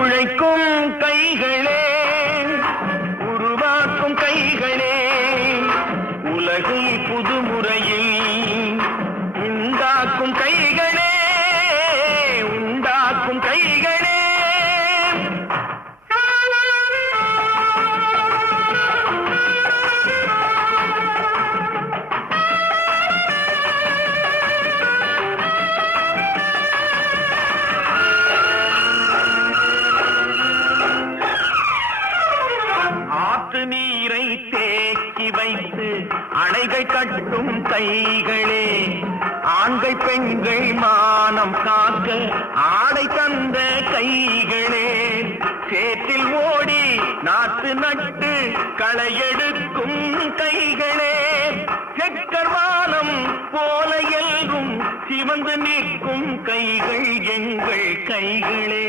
உழைக்கும் கைகளே, உருவாக்கும் கைகளே, உலகை புதுமுறையில் உண்டாக்கும் கைகளே, உண்டாக்கும் கைகளே. ஆற்று நீரை தேக்கி வைத்து அணைகள் கட்டும் கைகளே, ஆண்கள் பெண்கள் மானம் காக்க ஆடை தந்த கைகளே, சேற்றில் ஓடி நாற்று நட்டு களையெடுக்கும் கைகளே, செக்கர்வானம் போல எல்லும் சிவந்து நிற்கும் கைகள் எங்கள் கைகளே.